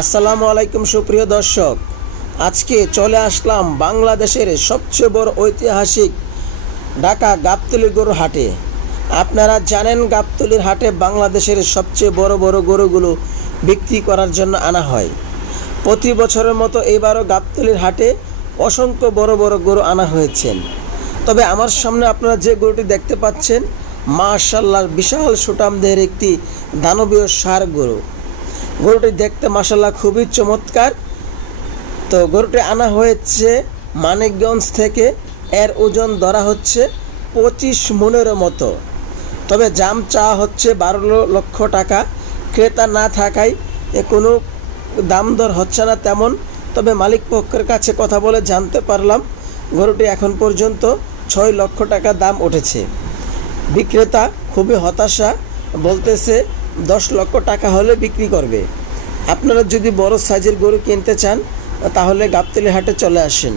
আসসালামু আলাইকুম সুপ্রিয় দর্শক। আজকে চলে আসলাম বাংলাদেশের সবচেয়ে বড় ঐতিহাসিক ঢাকা গাবতলি গরু হাটে। আপনারা জানেন গাবতলির হাটে বাংলাদেশের সবচেয়ে বড় বড় গরুগুলো বিক্রি করার জন্য আনা হয়। প্রতি বছরের মতো এবারও গাবতলির হাটে অসংখ্য বড় বড় গরু আনা হয়েছেন তবে আমার সামনে আপনারা যে গরুটি দেখতে পাচ্ছেন মাশাল্লাহ বিশাল সুটামদের একটি দানবীয় সার গরু। গরুটি দেখতে মাসাল্লাহ খুবই চমৎকার। তো গরুটি আনা হয়েছে মানিকগঞ্জ থেকে, এর ওজন ধরা হচ্ছে পঁচিশ মনের মতো। তবে জাম চাওয়া হচ্ছে বারো লক্ষ টাকা, ক্রেতা না থাকায় এ কোনো দাম দর হচ্ছে না তেমন। তবে মালিক পক্ষের কাছে কথা বলে জানতে পারলাম, গরুটি এখন পর্যন্ত ছয় লক্ষ টাকা দাম উঠেছে। বিক্রেতা খুবই হতাশা বলতেছে দশ লক্ষ টাকা হলে বিক্রি করবে। আপনারা যদি বড় সাইজের গরু কিনতে চান, তাহলে গাবতলি হাটে চলে আসেন।